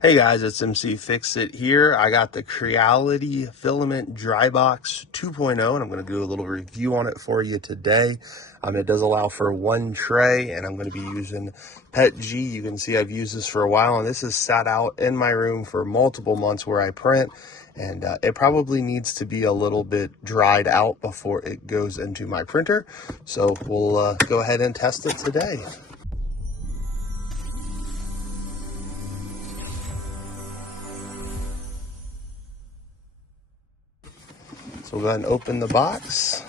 Hey guys, it's MC Fix-It here. I got the Creality Filament Dryer Box 2.0 and I'm going to do a little review on it for you today. It does allow for one tray and I'm going to be using PETG. You can see I've used this for a while and this has sat out in my room for multiple months where I print, and it probably needs to be a little bit dried out before it goes into my printer. So we'll go ahead and test it today. So we'll go ahead and open the box.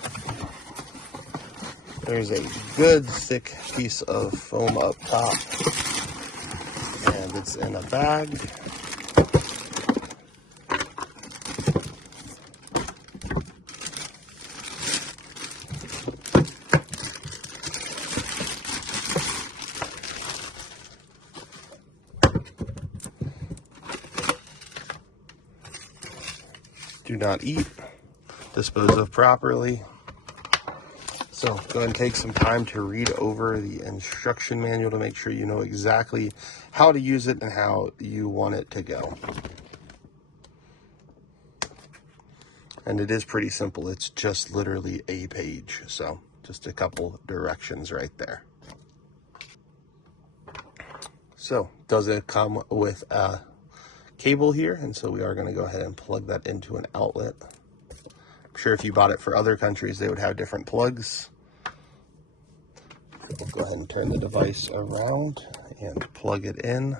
There's a good thick piece of foam up top, and it's in a bag. Do not eat, dispose of properly. So go ahead and take some time to read over the instruction manual to make sure you know exactly how to use it and how you want it to go. And it is pretty simple. It's just literally a page. So just a couple directions right there. So does it come with a cable here? And so we are going to go ahead and plug that into an outlet. I'm sure if you bought it for other countries, they would have different plugs. We'll go ahead and turn the device around and plug it in.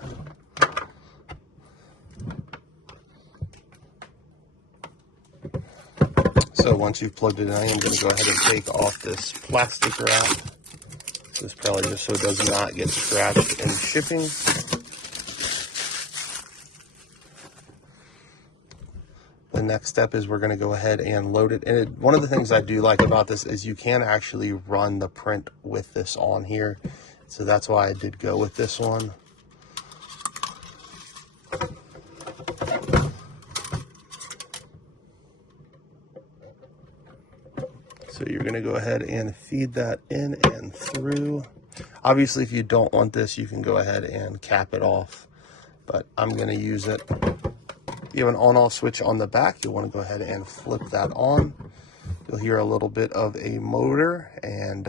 So once you've plugged it in, I'm going to go ahead and take off this plastic wrap. This is probably just so it does not get scratched in shipping. The next step is we're going to go ahead and load it. And one of the things I do like about this is you can actually run the print with this on here. So that's why I did go with this one. So you're going to go ahead and feed that in and through. Obviously, if you don't want this, you can go ahead and cap it off, but I'm going to use it. You have an on-off switch on the back. You'll want to go ahead and flip that on. You'll hear a little bit of a motor, and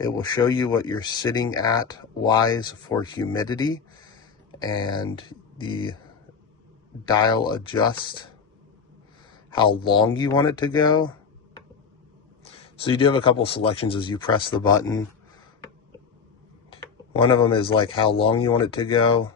it will show you what you're sitting at wise for humidity, and the dial adjusts how long you want it to go. So you do have a couple selections as you press the button. One of them is like how long you want it to go.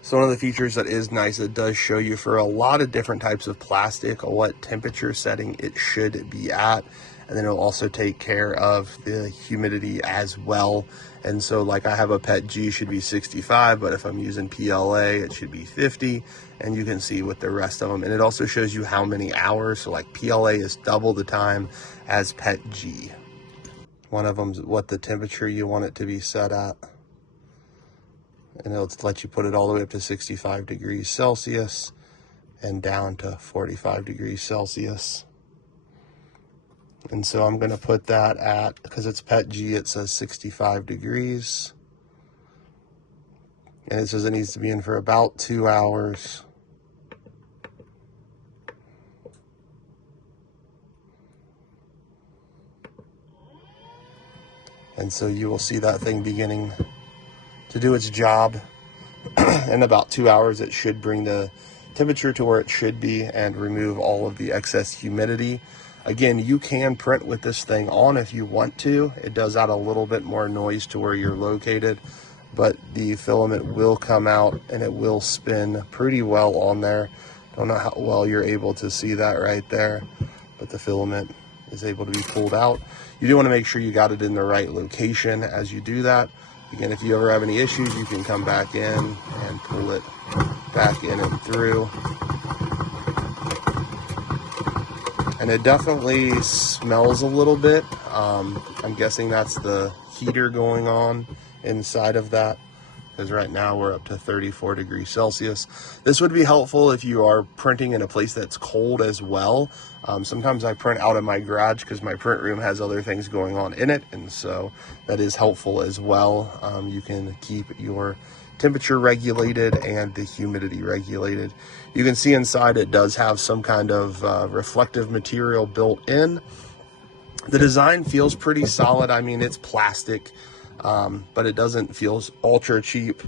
So one of the features that is nice, it does show you for a lot of different types of plastic what temperature setting it should be at. And then it'll also take care of the humidity as well. And so like I have a PETG should be 65, but if I'm using PLA, it should be 50. And you can see with the rest of them. And it also shows you how many hours. So like PLA is double the time as PETG. One of them's what the temperature you want it to be set at. And it'll let you put it all the way up to 65 degrees Celsius and down to 45 degrees Celsius. And so I'm going to put that at, because it's PETG, it says 65 degrees. And it says it needs to be in for about 2 hours. And so you will see that thing beginning to do its job. In about 2 hours, it should bring the temperature to where it should be and remove all of the excess humidity. Again, you can print with this thing on if you want to. It does add a little bit more noise to where you're located, but the filament will come out and it will spin pretty well on there. Don't know how well you're able to see that right there, but the filament is able to be pulled out. You do want to make sure you got it in the right location as you do that. Again, if you ever have any issues, you can come back in and pull it back in and through. And it definitely smells a little bit. I'm guessing that's the heater going on inside of that, because right now we're up to 34 degrees Celsius. This would be helpful if you are printing in a place that's cold as well. Sometimes I print out of my garage because my print room has other things going on in it, and so that is helpful as well. You can keep your temperature regulated and the humidity regulated. You can see inside it does have some kind of reflective material built in. The design feels pretty solid. I mean, it's plastic, but it doesn't feel ultra cheap.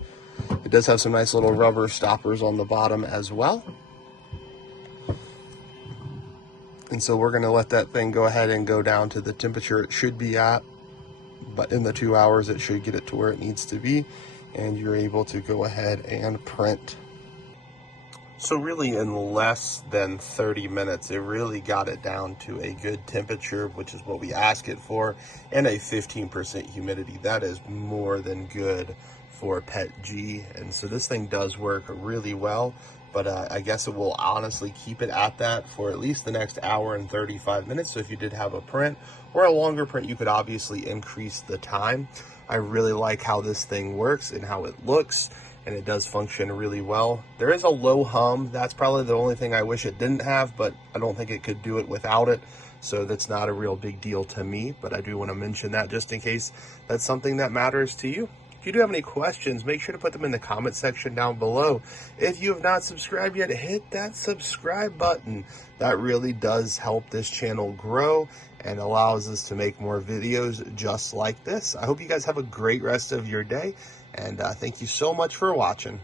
It does have some nice little rubber stoppers on the bottom as well. And so we're gonna let that thing go ahead and go down to the temperature it should be at, but in the 2 hours, it should get it to where it needs to be, and you're able to go ahead and print. So really in less than 30 minutes, it really got it down to a good temperature, which is what we ask it for, and a 15% humidity. That is more than good for PETG. And so this thing does work really well, but I guess it will honestly keep it at that for at least the next hour and 35 minutes. So if you did have a print or a longer print, you could obviously increase the time. I really like how this thing works and how it looks, and it does function really well. There is a low hum. That's probably the only thing I wish it didn't have, but I don't think it could do it without it. So that's not a real big deal to me, but I do want to mention that just in case that's something that matters to you. If you do have any questions, make sure to put them in the comment section down below. If you have not subscribed yet, hit that subscribe button. That really does help this channel grow and allows us to make more videos just like this. I hope you guys have a great rest of your day, and thank you so much for watching.